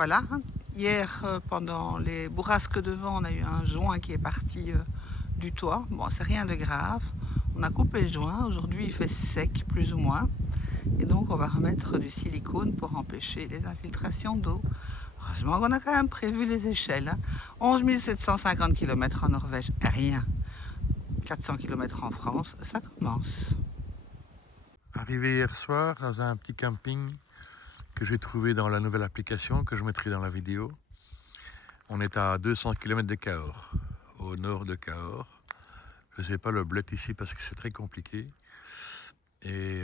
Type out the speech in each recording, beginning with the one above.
Voilà. Hier, pendant les bourrasques de vent, on a eu un joint qui est parti du toit. Bon, c'est rien de grave. On a coupé le joint. Aujourd'hui, il fait sec, plus ou moins. Et donc, on va remettre du silicone pour empêcher les infiltrations d'eau. Heureusement qu'on a quand même prévu les échelles. Hein. 11 750 km en Norvège, rien. 400 km en France, ça commence. Arrivé hier soir dans un petit camping que j'ai trouvé dans la nouvelle application que je mettrai dans la vidéo. On est à 200 km de Cahors, au nord de Cahors. Je ne sais pas le bled ici parce que c'est très compliqué. Et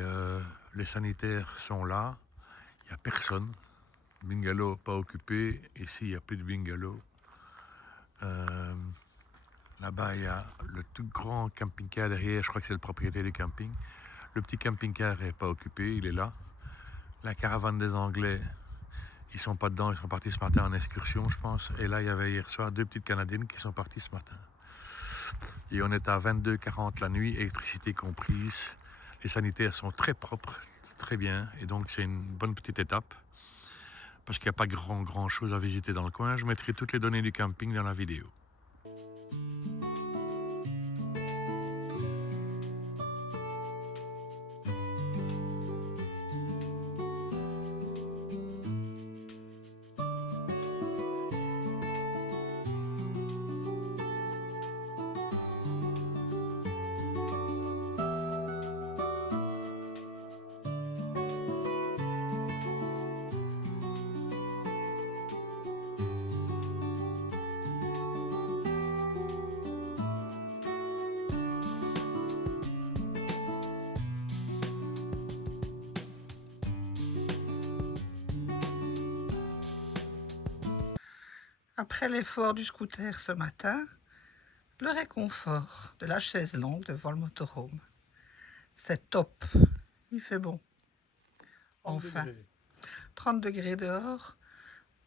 les sanitaires sont là, il n'y a personne. Bungalow pas occupé, ici il n'y a plus de bungalow. Là-bas il y a le tout grand camping-car derrière, je crois que c'est le propriétaire du camping. Le petit camping-car n'est pas occupé, il est là. La caravane des Anglais, ils sont pas dedans, ils sont partis ce matin en excursion, je pense. Et là, il y avait hier soir 2 petites Canadiennes qui sont parties ce matin. Et on est à 22,40 la nuit, électricité comprise. Les sanitaires sont très propres, très bien. Et donc, c'est une bonne petite étape. Parce qu'il n'y a pas grand chose à visiter dans le coin. Je mettrai toutes les données du camping dans la vidéo. Après l'effort du scooter ce matin, le réconfort de la chaise longue devant le motorhome. C'est top, il fait bon. Enfin, 30 degrés dehors,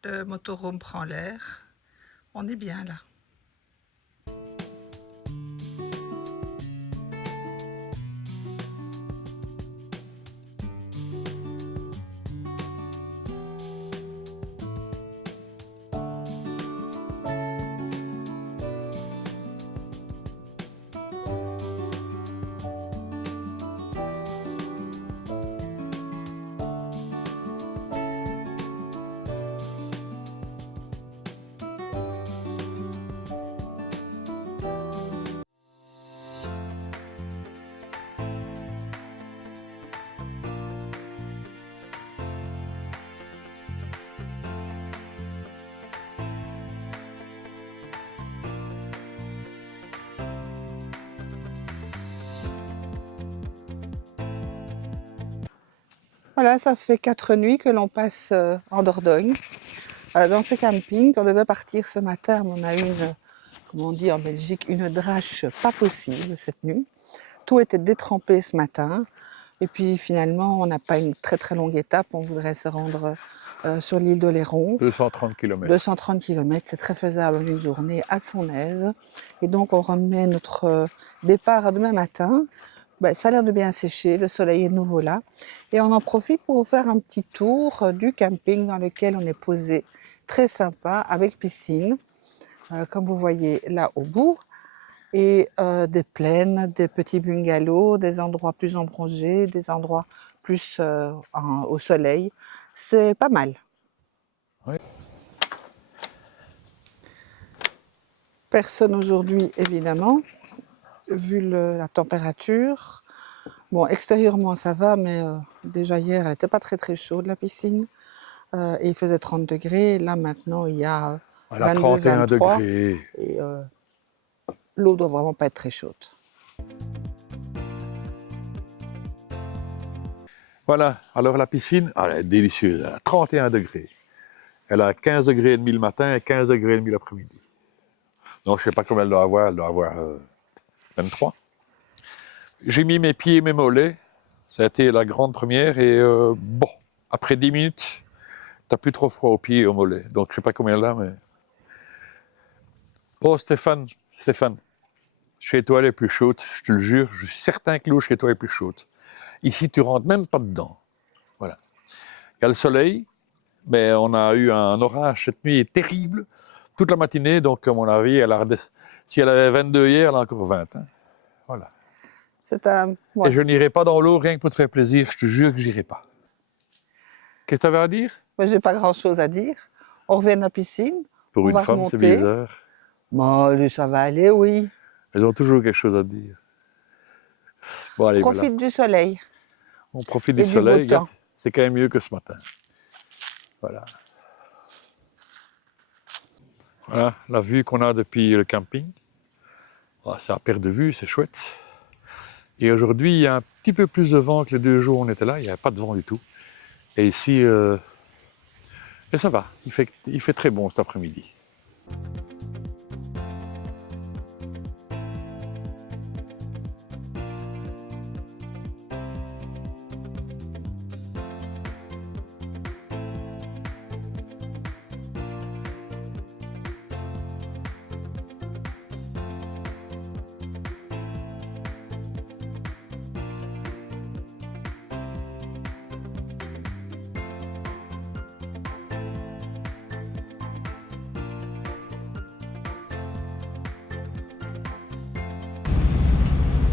le motorhome prend l'air, on est bien là. Voilà, ça fait 4 nuits que l'on passe en Dordogne. Dans ce camping, on devait partir ce matin, mais on a eu comme on dit en Belgique, une drache pas possible cette nuit. Tout était détrempé ce matin. Et puis finalement, on n'a pas une très longue étape. On voudrait se rendre sur l'île d'Oléron. 230 km. 230 km, c'est très faisable en une journée à son aise. Et donc on remet notre départ à demain matin. Ça a l'air de bien sécher, le soleil est de nouveau là. Et on en profite pour vous faire un petit tour du camping dans lequel on est posé. Très sympa, avec piscine, comme vous voyez là au bout. Et des plaines, des petits bungalows, des endroits plus ombragés, des endroits plus au soleil. C'est pas mal. Oui. Personne aujourd'hui, évidemment, vu la température. Bon, extérieurement, ça va, mais déjà hier, elle n'était pas très chaude, la piscine. Et il faisait 30 degrés. Là, maintenant, il y a 22, 31 23. degrés. Et l'eau doit vraiment pas être très chaude. Voilà, alors la piscine, elle est délicieuse, elle a 31 degrés. Elle a 15 degrés et demi le matin et 15 degrés et demi l'après-midi. Donc je ne sais pas combien elle doit avoir 23. J'ai mis mes pieds et mes mollets, ça a été la grande première et bon, après 10 minutes, t'as plus trop froid aux pieds et aux mollets. Donc je ne sais pas combien là, mais... Oh Stéphane, chez toi elle est plus chaude, je te le jure, je suis certain que l'eau chez toi est plus chaude. Ici tu rentres même pas dedans. Voilà. Il y a le soleil, Mais on a eu un orage cette nuit terrible, toute la matinée, donc à mon avis, si elle avait 22 hier, elle a encore 20. Hein. Voilà. Ouais. Et je n'irai pas dans l'eau rien que pour te faire plaisir, je te jure que j'irai pas. Qu'est-ce que tu avais à dire? Moi, j'ai pas grand-chose à dire. On revient à la piscine. Pour On une va femme, c'est remonter. bizarre. Bon, lui, ça va aller, oui. Elles ont toujours quelque chose à dire. Bon, allez, Profite voilà. du soleil. On profite Et du du beau soleil. temps. C'est quand même mieux que ce matin. Voilà. Voilà la vue qu'on a depuis le camping. Oh, c'est à perte de vue, c'est chouette. Et aujourd'hui, il y a un petit peu plus de vent que les 2 jours où on était là. Il n'y a pas de vent du tout. Et ici, et ça va. Il fait très bon cet après-midi.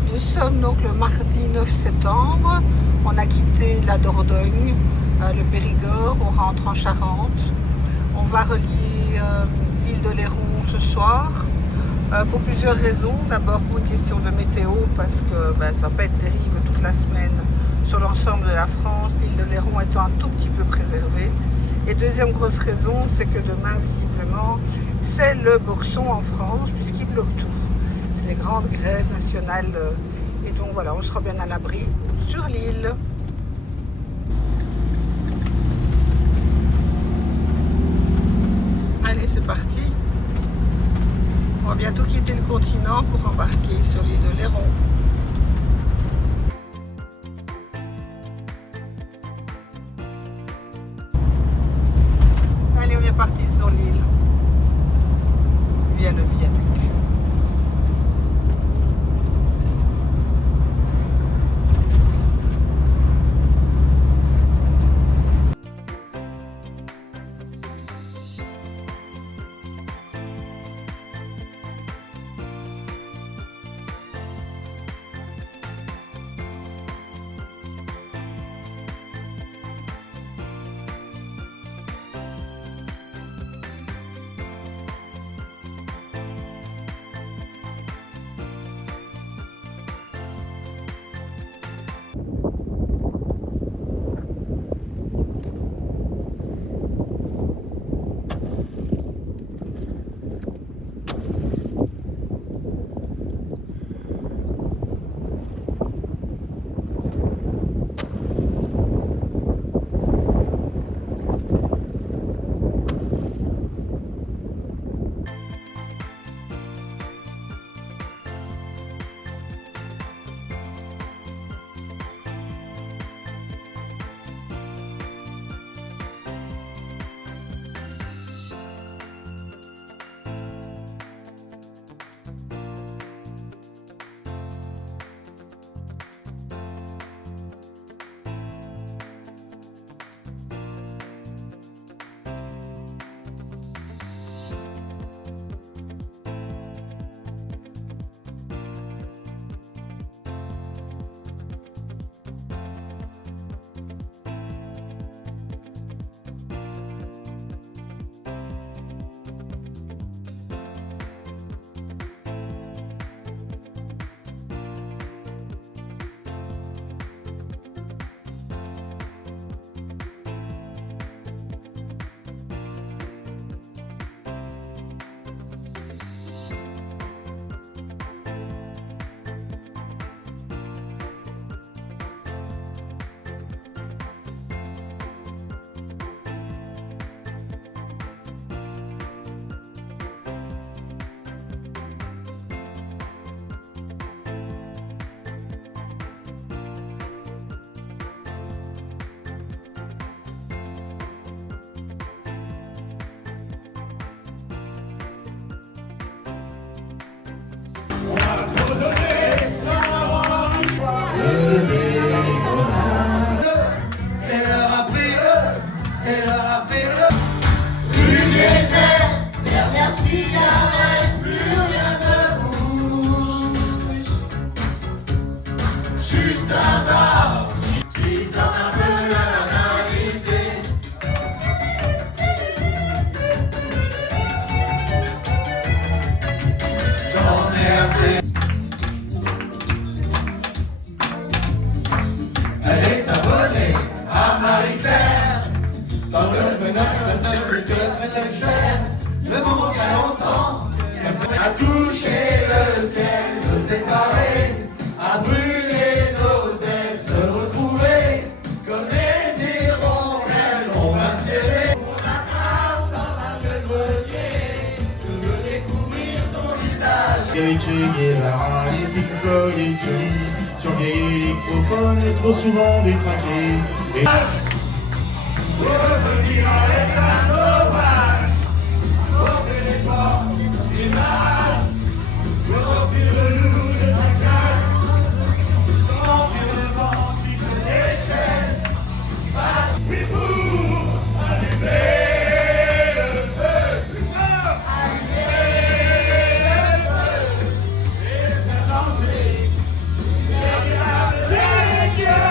Nous sommes donc le mardi 9 septembre. On a quitté la Dordogne, le Périgord. On rentre en Charente. On va relier l'île de Léron ce soir. Pour plusieurs raisons. D'abord pour une question de météo, parce que ça ne va pas être terrible toute la semaine sur l'ensemble de la France, l'île de Léron étant un tout petit peu préservée. Et deuxième grosse raison, c'est que demain, visiblement, c'est le boxon en France, puisqu'il bloque tout. C'est les grandes grèves nationales. Et donc voilà, on sera bien à l'abri sur l'île. Allez, c'est parti. On va bientôt quitter le continent pour embarquer sur l'île de Léron. Allez, on est parti sur l'île via le viaduc. les picoles et jolies, surveiller les crocodiles, trop souvent détraqués. Revenir à l'état sauvage, ouvrir les portes des mares, ressortir le loup de sa cage, sentir le vent qui se déchaîne, passer pour allumer le feu, allumer le feu, et faire danser les diables des dieux.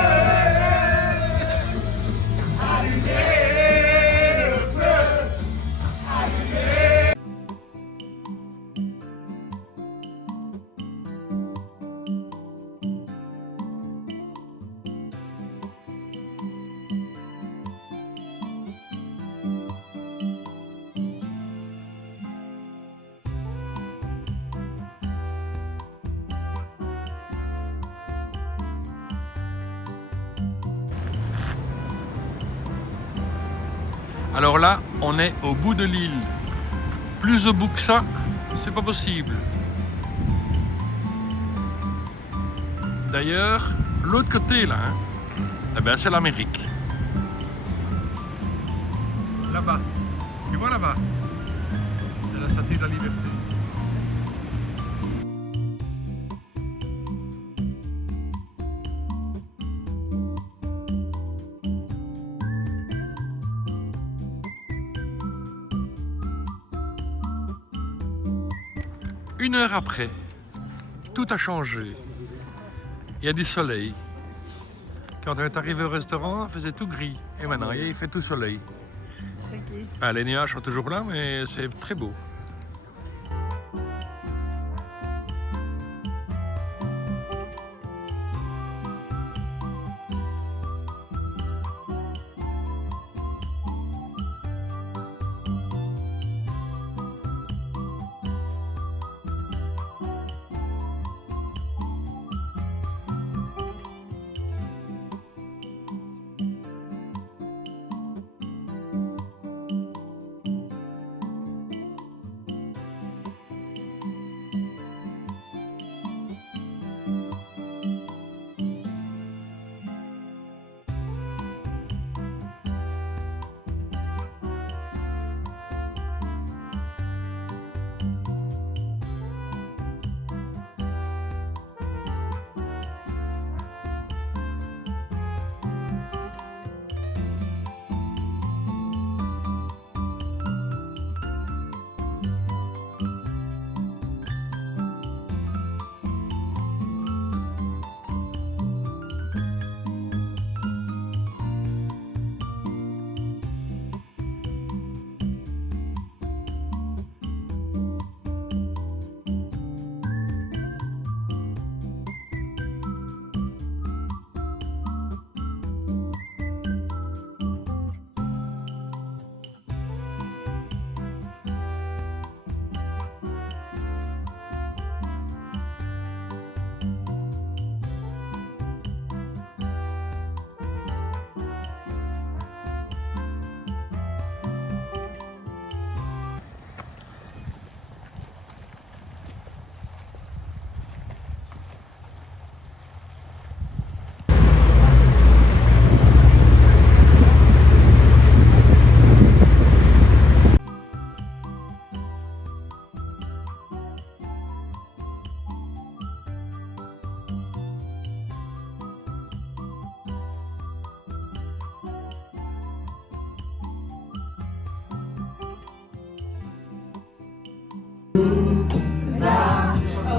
Alors là, on est au bout de l'île. Plus au bout que ça, c'est pas possible. D'ailleurs, l'autre côté là, eh ben, c'est l'Amérique. Là-bas, tu vois là-bas, c'est la Statue de la Liberté. Une heure après, tout a changé. Il y a du soleil. Quand on est arrivé au restaurant, il faisait tout gris. Et maintenant, il fait tout soleil. Okay. Ah, les nuages sont toujours là, mais c'est très beau.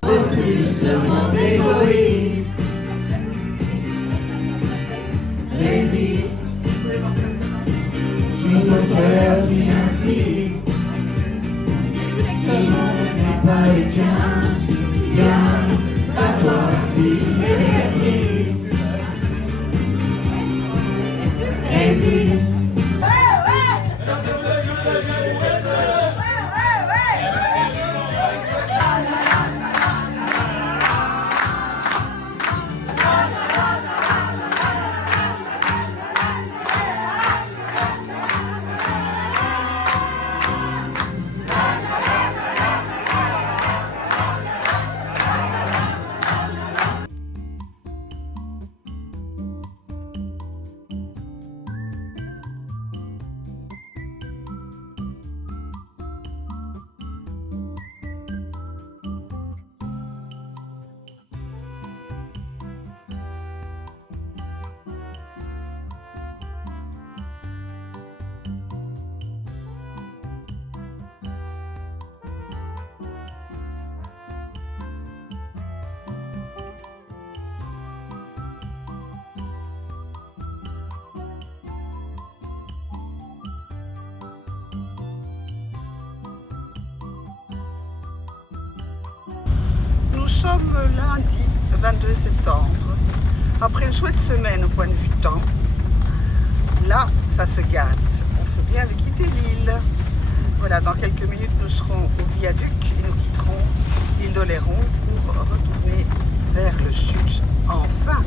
Refuse le monde égoïste. Résiste. Suis ton cœur qui insiste. Ce monde n'est pas le tien. Viens à toi aussi. Résiste. Résiste. sommes lundi 22 septembre. Après une chouette semaine au point de vue temps, là, ça se gâte. On fait bien de quitter l'île. Voilà, dans quelques minutes, nous serons au viaduc et nous quitterons l'île d'Oléron pour retourner vers le sud. Enfin!